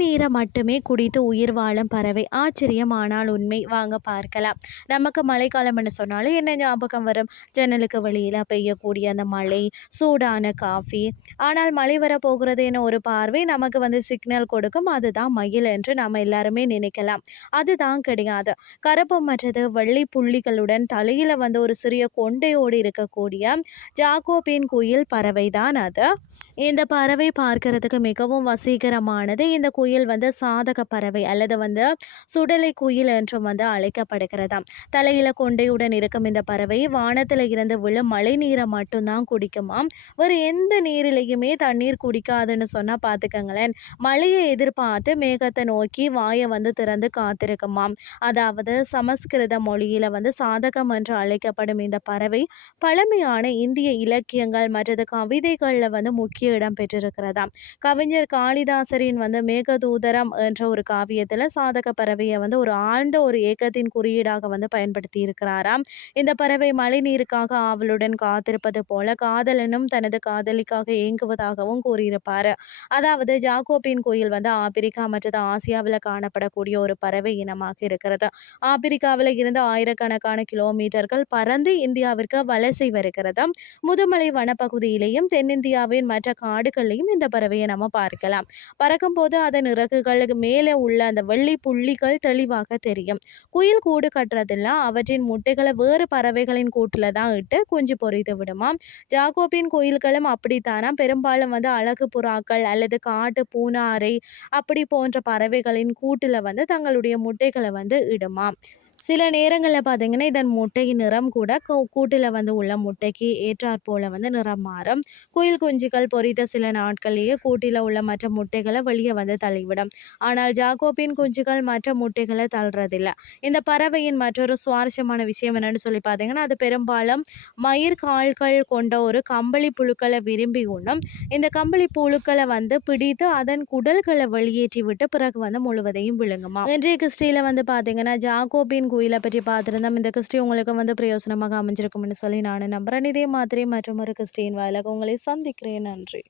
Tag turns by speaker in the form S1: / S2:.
S1: நீரை மட்டுமே குடித்து உயிர் வாழும் பறவை. ஆச்சரியமானால் உண்மை. வாங்க பார்க்கலாம். நமக்கு மழைக்காலம்னு சொன்னாலும் என்ன ஞாபகம் வரும்? ஜன்னலுக்கு வெளியில் பெய்யக்கூடிய அந்த மழை சூடான காஃபி. ஆனால் மழை வர போகிறது என ஒரு பார்வை நமக்கு வந்து சிக்னல் கொடுக்கும். அதுதான் மயில் என்று நாம் எல்லாருமே நினைக்கலாம். அதுதான் கிடையாது. கருப்பு மற்றது வெள்ளை புள்ளிகளுடன் தலையில் வந்து ஒரு சிறிய கொண்டையோடு இருக்கக்கூடிய ஜாகோபின் குயில் பறவை தான் அது. இந்த பறவை பார்க்கறதுக்கு மிகவும் வசீகரமானது. இந்த குயில் வந்து சாதக பறவை அல்லது வந்து சுடலை குயில் என்றும் வந்து அழைக்கப்படுகிறது தலையில கொண்டையுடன் இருக்கும் இந்த பறவை வானத்தில் இருந்து விழும் மழை நீரை மட்டும்தான் குடிக்குமாம். வேறு எந்த நீரிலையுமே தண்ணீர் குடிக்காதுன்னு சொன்னால் பார்த்துக்கங்களேன். மழையை எதிர்பார்த்து மேகத்தை நோக்கி வாயை வந்து திறந்து காத்திருக்குமாம். அதாவது சமஸ்கிருத மொழியில் வந்து சாதகம் என்று அழைக்கப்படும் இந்த பறவை பழமையான இந்திய இலக்கியங்கள் மற்றது கவிதைகளில் வந்து முக்கிய இடம் பெற்றிருக்கிறதா கவிஞர் காளிதாசரின் வந்து மேகதூதரம் என்ற ஒரு காவியத்தில் சாதக பறவையை வந்து ஒரு ஆழ்ந்த ஒரு ஏக்கத்தின் குறியீடாக வந்து பயன்படுத்தி இருக்கிறாராம் இந்த பறவை மழை நீருக்காக ஆவலுடன் காத்திருப்பது போல காதலனும் தனது காதலிக்காக இயங்குவதாகவும் கூறியிருப்பார். அதாவது ஜாகோபின் கோயில் வந்து ஆப்பிரிக்கா மற்றது ஆசியாவில் காணப்படக்கூடிய ஒரு பறவை இனமாக இருக்கிறது. ஆப்பிரிக்காவில் இருந்து ஆயிரக்கணக்கான கிலோமீட்டர்கள் பறந்து இந்தியாவிற்கு வலசை வருகிறது முதுமலை வனப்பகுதியிலேயும் தென்னிந்தியாவின் மற்ற காடுகள்லையும் இந்த பறவையை நம்ம பார்க்கலாம். பறக்கும் போது அதன் இறகுகளுக்கு மேலே உள்ள அந்த வெள்ளி புள்ளிகள் தெளிவாக தெரியும். குயில் கூடு கட்டுறதெல்லாம் அவற்றின் முட்டைகளை வேறு பறவைகளின் கூட்டில் தான் இட்டு குஞ்சு பொறித்து விடுமாம் ஜாகோபின் கோயில்களும் அப்படித்தானா? பெரும்பாலும் வந்து அழகு புறாக்கள் அல்லது காட்டு பூனாரை அப்படி போன்ற பறவைகளின் கூட்டில் வந்து தங்களுடைய முட்டைகளை வந்து இடுமாம் சில நேரங்களில் பார்த்தீங்கன்னா இதன் முட்டையின் நிறம் கூட கூட்டில் வந்து உள்ள முட்டைக்கு ஏற்றாற் போல வந்து நிறம் மாறும். குயில் குஞ்சுகள் பொறித்த சில நாட்களிலேயே கூட்டில் உள்ள மற்ற முட்டைகளை வெளியே வந்து தள்ளிவிடும். ஆனால் ஜாகோபின் குஞ்சுகள் மற்ற முட்டைகளை தள்ளுறதில்ல. இந்த பறவையின் மற்றொரு சுவாரஸ்யமான விஷயம் என்னன்னு சொல்லி பார்த்தீங்கன்னா அது பெரும்பாலும் மயிர் கால்கள் கொண்ட ஒரு கம்பளி புழுக்களை விரும்பி உண்ணும். இந்த கம்பளி புழுக்களை வந்து பிடித்து அதன் குடல்களை வெளியேற்றி விட்டு பிறகு வந்து முழுவதையும் விழுங்குமா இன்றைய கிறிஸ்டியில் வந்து பார்த்தீங்கன்னா ஜாகோபின் கோயிலை பற்றி பார்த்துருந்தோம். இந்த கிறிஸ்டி உங்களுக்கு வந்து பிரயோசனமாக அமைஞ்சிருக்கும்னு சொல்லி நான் நம்புகிறேன் இதே மாதிரி மற்றும் ஒரு கிறிஸ்டின் வாயிலாக உங்களை சந்திக்கிறேன். நன்றி.